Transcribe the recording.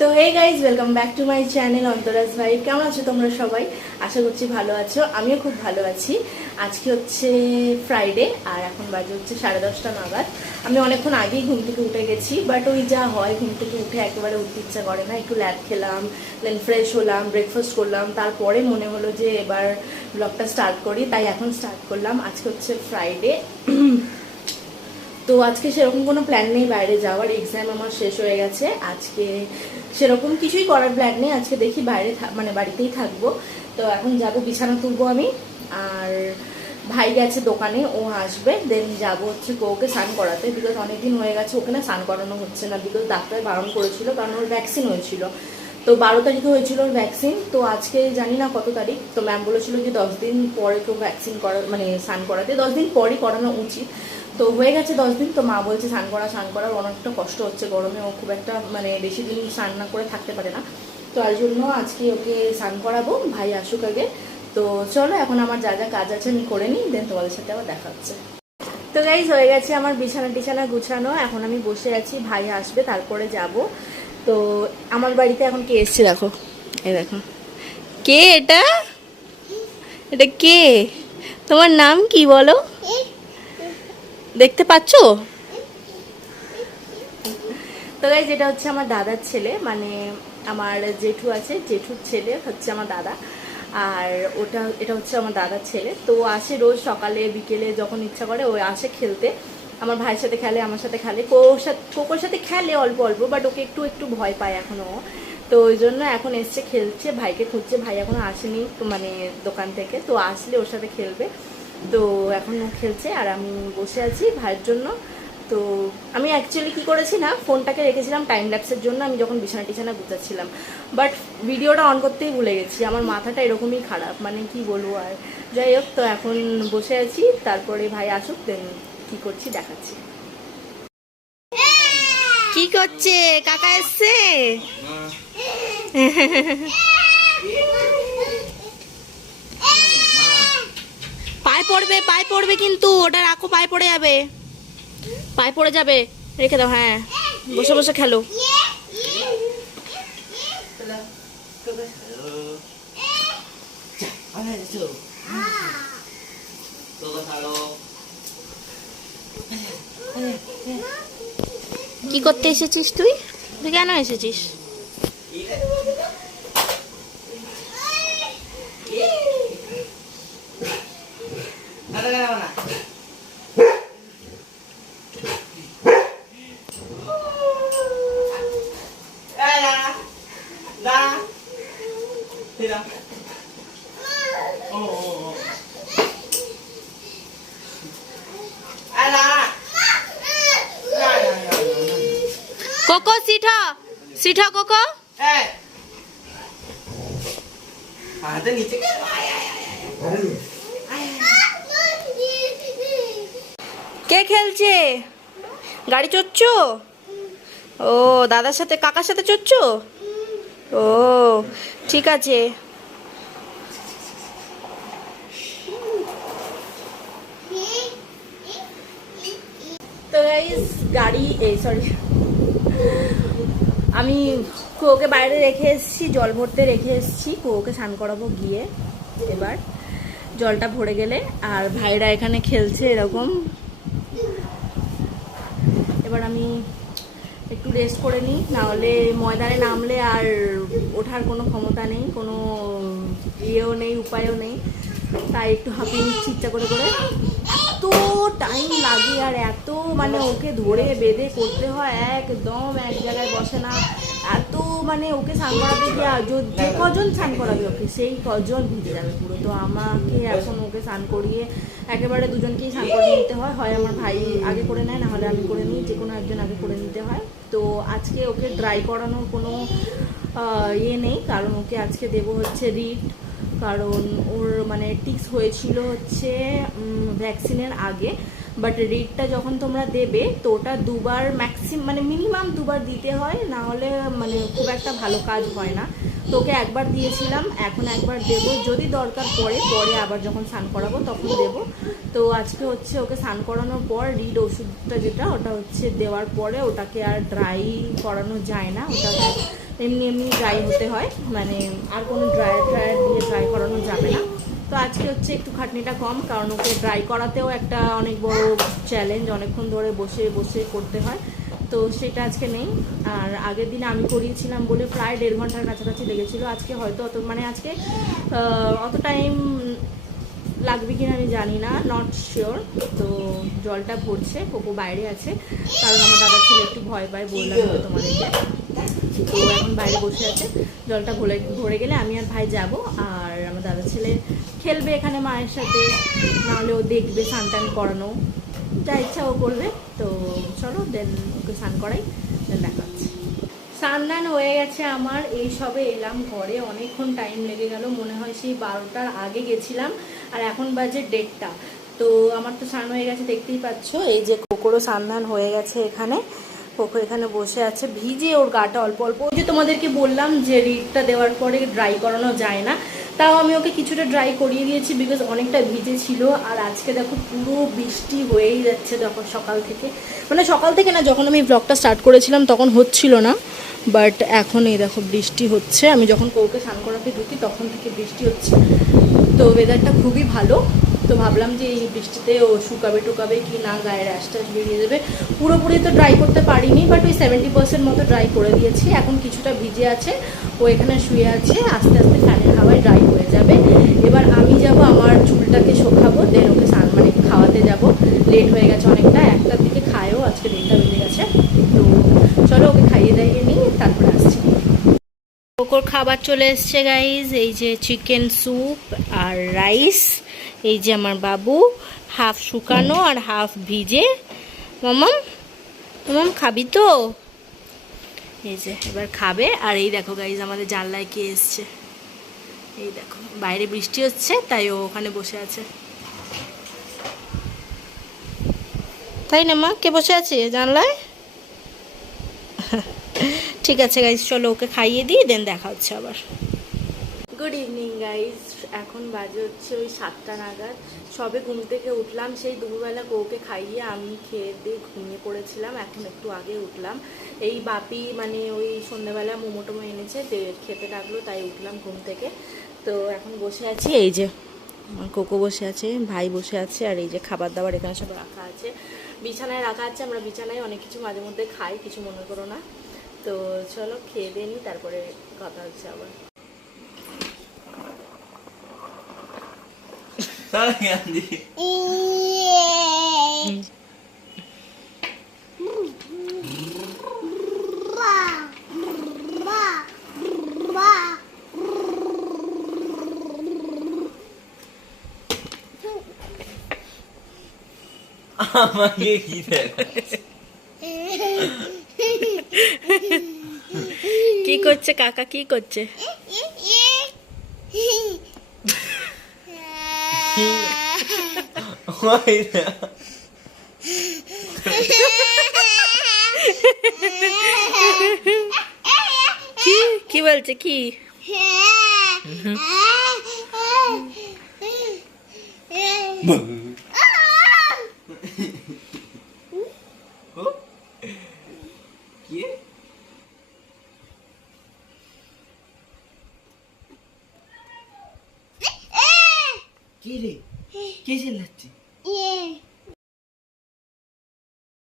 তো hey guys, welcome back to my channel Antaraj ভাই। কেমন আছো তোমরা সবাই? আশা করছি ভালো আছো। আমিও খুব ভালো আছি। আজকে হচ্ছে ফ্রাইডে আর এখন বাজে হচ্ছে 10:30 নাগাদ। আমি অনেকক্ষণ আগেই ঘুম থেকে উঠে গেছি, বাট ওই যা হয়, ঘুম থেকে উঠে একেবারে উঠতে ইচ্ছা করে না। একটু ল্যাব খেলাম, দেন ফ্রেশ হলাম, ব্রেকফাস্ট করলাম, তারপরে মনে হলো যে এবার ব্লগটা স্টার্ট করি, তাই এখন স্টার্ট করলাম। আজকে হচ্ছে ফ্রাইডে। তো আজকে সেরকম কোনো প্ল্যান নেই বাইরে যাওয়ার, এক্সাম আমার শেষ হয়ে গেছে। আজকে সেরকম কিছুই করার প্ল্যান নেই। আজকে দেখি বাইরে মানে বাড়িতেই থাকবো। তো এখন যাব, বিছানা তুলবো আমি, আর ভাই গেছে দোকানে, ও আসবে, দেন যাবো হচ্ছে ওকে স্নান করাতে। বিকজ অনেকদিন হয়ে গেছে ওকে না স্নান করানো হচ্ছে না, বিকজ ডাক্তার বারণ করেছিল, কারণ ওর ভ্যাকসিন হয়েছিল। তো 12 তারিখে হয়েছিল ওর ভ্যাকসিন। তো আজকে জানি না কত তারিখ। তো ম্যাম বলেছিল যে 10 দিন পরে কেউ ভ্যাকসিন করা মানে স্নান করাতে 10 দিন পরই করানো উচিত। তো হয়ে গেছে 10 দিন। তো মা বলছে স্নান করার অনেকটা কষ্ট হচ্ছে গরমে, ও খুব একটা মানে বেশি দিন স্নান না করে থাকতে পারে না। তো তার জন্য আজকে ওকে স্নান করাবো, ভাই আসুক আগে। তো চলো, এখন আমার যা যা কাজ আছে আমি করে নিই, দেন তোমাদের সাথে আবার দেখা হচ্ছে। তো গাইজ, হয়ে গেছে আমার বিছানা টিছানা গুছানো, এখন আমি বসে আছি, ভাই আসবে তারপরে যাব। তো আমার বাড়িতে এখন কে এসছে দেখো, এই দেখো কে এটা, এটা কে? তোমার নাম কি বলো? দেখতে পাচ্ছো? তো গাইজ, এটা হচ্ছে আমার দাদার ছেলে, মানে আমার জেঠু আছে, জেঠুর ছেলে হচ্ছে আমার দাদা। আর এটা হচ্ছে আমার দাদার ছেলে। তো আসে রোজ সকালে বিকেলে যখন ইচ্ছা করে ও আসে খেলতে। আমার ভাইয়ের সাথে খেলে, আমার সাথে খেলে, কোকোর সাথে খেলে অল্প অল্প, বাট ওকে একটু একটু ভয় পায় এখনো। তো ওই জন্য এখন এসছে, খেলছে, ভাইকে খুঁজছে। ভাই এখনো আসেনি মানে দোকান থেকে, তো আসলে ওর সাথে খেলবে। তো এখন ও খেলছে আর আমি বসে আছি ভাইয়ের জন্য। তো আমি অ্যাকচুয়ালি কী করেছি না, ফোনটাকে রেখেছিলাম টাইম ল্যাপসের জন্য, আমি যখন বিছানা টিছানা গুছাচ্ছিলাম, বাট ভিডিওটা অন করতেই ভুলে গেছি। আমার মাথাটা এরকমই খারাপ, মানে কি বলবো আর। যাই হোক, তো এখন বসে আছি, তারপরে ভাই আসুক, দেন কী করছি দেখাচ্ছি। কি করছে কাকা? এসছে? পায়ে পড়বে কিন্তু, ওটা রাখো, পায়ে পড়ে যাবে, পায়ে পড়ে যাবে, রেখে দাও। হ্যাঁ, বসে বসে খেলো। কি করতে এসেছিস তুই? তুই কেন এসেছিস? Cocoa সিঠা, সিঠা cocoa. কে খেলছে? গাড়ি চড়ছো? ও, দাদার সাথে কাকার সাথে চড়ছো? ও ঠিক আছে। তো গাইস, গাড়ি সরি, আমি ওকে বাইরে রেখে এসেছি, জল ভরতে রেখে এসেছি, ওকে স্নান করাবো গিয়ে। এবার জলটা ভরে গেলে, আর ভাইরা এখানে খেলছে এরকম। এবার আমি একটু রেস্ট করে নিই, নাহলে ময়দানে নামলে আর ওঠার কোনো ক্ষমতা নেই, কোনো ইয়েও নেই, উপায়ও নেই। তাই একটু হাঁপিয়ে নিচ্ছি ইচ্ছা করে করে। এত টাইম লাগে আর এত মানে ওকে ধরে বেঁধে করতে হয়, একদম এক জায়গায় বসে না। এত মানে ওকে স্নান করাতে গিয়ে যে কজন স্নান করাবে ওকে, সেই কজন ভিজে যাবে পুরো। তো আমাকে এখন ওকে স্নান করিয়ে একেবারে দুজনকেই স্নান করে নিতে হয়, হয় আমার ভাই আগে করে নেয়, নাহলে আমি করে নিই, যে কোনো একজন আগে করে নিতে হয়। তো আজকে ওকে ড্রাই করানোর কোনো ইয়ে নেই, কারণ ওকে আজকে দেবো হচ্ছে রিড, কারণ ওর মানে টিক্স হয়েছিল হচ্ছে ভ্যাকসিনের আগে। বাট রিডটা যখন তোমরা দেবে, তো ওটা দুবার মানে মিনিমাম দুবার দিতে হয়, না হলে মানে খুব একটা ভালো কাজ হয় না। তোকে একবার দিয়েছিলাম, এখন একবার দেবো, যদি দরকার পড়ে পরে আবার যখন স্নান করাবো তখন দেবো। তো আজকে হচ্ছে ওকে স্নান করানোর পর রিড ওষুধটা যেটা, ওটা হচ্ছে দেওয়ার পরে ওটাকে আর ড্রাই করানো যায় না, ওটা এমনি এমনি ড্রাই হতে হয়, মানে আর কোনো ড্রায়ার দিয়ে ড্রাই করানো যাবে না। তো আজকে হচ্ছে একটু খাটনিটা কম, কারণ ওকে ড্রাই করাতেও একটা অনেক বড় চ্যালেঞ্জ, অনেকক্ষণ ধরে বসে বসে করতে হয়, তো সেটা আজকে নেই। আর আগের দিনে আমি করিয়েছিলাম বলে প্রায় 1.5 ঘন্টার কাছাকাছি লেগেছিলো। আজকে হয়তো আজকে অত টাইম লাগবে কিনা আমি জানি না, নট শিওর। তো জলটা ভরছে, কোকো বাইরে আছে, কারণ আমার দাদা ছেলে একটু ভয় পায়, বললাম তো তোমাদেরকে। তো এখন বাইরে বসে আছে, জলটা ভরে গেলে আমি আর ভাই যাব, আর আমার দাদা ছেলে খেলবে এখানে মায়ের সাথে, নাহলে ও দেখবে স্নান টান করানো, যা ইচ্ছা ও করবে। তো চলো দেন ওকে স্নান করাই, দেন দেখা হচ্ছে। স্নান হয়ে গেছে আমার, এই সবে এলাম ঘরে, অনেকক্ষণ টাইম লেগে গেল, মনে হয় সেই 12টার আগে গেছিলাম, আর এখন বাজে 1:30। তো আমার তো স্নান হয়ে গেছে, দেখতেই পাচ্ছ। এই যে কোকোরও স্নান হয়ে গেছে, এখানে কোকো এখানে বসে আছে, ভিজে ওর গাটা অল্প অল্প। ওই যে তোমাদেরকে বললাম যে রিডটা দেওয়ার পরে ড্রাই করানো যায় না, তাও আমি ওকে কিছুটা ড্রাই করিয়ে দিয়েছি, বিকজ অনেকটা ভিজে ছিল। আর আজকে দেখো পুরো বৃষ্টি হয়েই যাচ্ছে, দেখো সকাল থেকে, মানে সকাল থেকে না, যখন আমি ব্লগটা স্টার্ট করেছিলাম তখন হচ্ছিল না, বাট এখন এই দেখো বৃষ্টি হচ্ছে। আমি যখন কৌকে স্নান করাতে ঢুকি তখন থেকে বৃষ্টি হচ্ছে, তো ওয়েদারটা খুবই ভালো। তো ভাবলাম যে এই বৃষ্টিতে ও শুকাবে কি না, গায়ে র্যাশ ট্যাশ বেরিয়ে যাবে। পুরোপুরি তো ড্রাই করতে পারিনি, বাট ওই 70% মতো ড্রাই করে দিয়েছি। এখন কিছুটা ভিজে আছে, ও এখানে শুয়ে আছে, আস্তে আস্তে ফ্যানের হাওয়ায় ড্রাই হয়ে যাবে। এবার আমি যাব আমার চুলটাকে শোকাবো, দেন ওকে স্নান মানে খাওয়াতে যাব। লেট হয়ে গেছে অনেকটা, 1টার দিকে খায়ও, আজকে 1:30 বেজে গেছে। তো চলো ওকে খাইয়ে দাইয়ে নিই, তারপরে আসছি। কোকোর খাবার চলে এসছে গাইজ, এই যে চিকেন স্যুপ আর রাইস। এই যে আমার বাবু, হাফ শুকানো আর হাফ ভিজে। মামাম মামাম খাবি তো? এই যে এবার খাবে। আর এই দেখো গাইজ আমাদের জানলায় কে এসছে, এই দেখো বাইরে বৃষ্টি হচ্ছে, তাই ও ওখানে বসে আছে। তাই না মা, কে বসে আছে জানলায়? ঠিক আছে গাইজ, চলো ওকে খাইয়ে দিই, দেন দেখা হচ্ছে আবার। গুড ইভিনিং গাইজ, এখন বাজে হচ্ছে ওই 7টা নাগাদ। সবে ঘুম থেকে উঠলাম, সেই দুপুরবেলা বউকে খাইয়ে আমি খেয়ে দিয়ে ঘুমিয়ে পড়েছিলাম, এখন একটু আগে উঠলাম। এই বাপি মানে ওই সন্ধ্যেবেলা মোমো টোমো এনেছে, খেতে ডাকলো, তাই উঠলাম ঘুম থেকে। তো এখন বসে আছি, এই যে আমার কোকো বসে আছে, ভাই বসে আছে, আর এই যে খাবার দাবার এখানে সব রাখা আছে, বিছানায় রাখা আছে। আমরা বিছানায় অনেক কিছু মাঝে মধ্যে খাই, কিছু মনে করো না। তো চলো খেয়ে দিয়ে নিই, তারপরে কথা হচ্ছে আবার। আমাকে কি কি করছে কাকা, কি করছে? কি কি বলছে কি? কে রে, কে চিল্লাচ্ছে?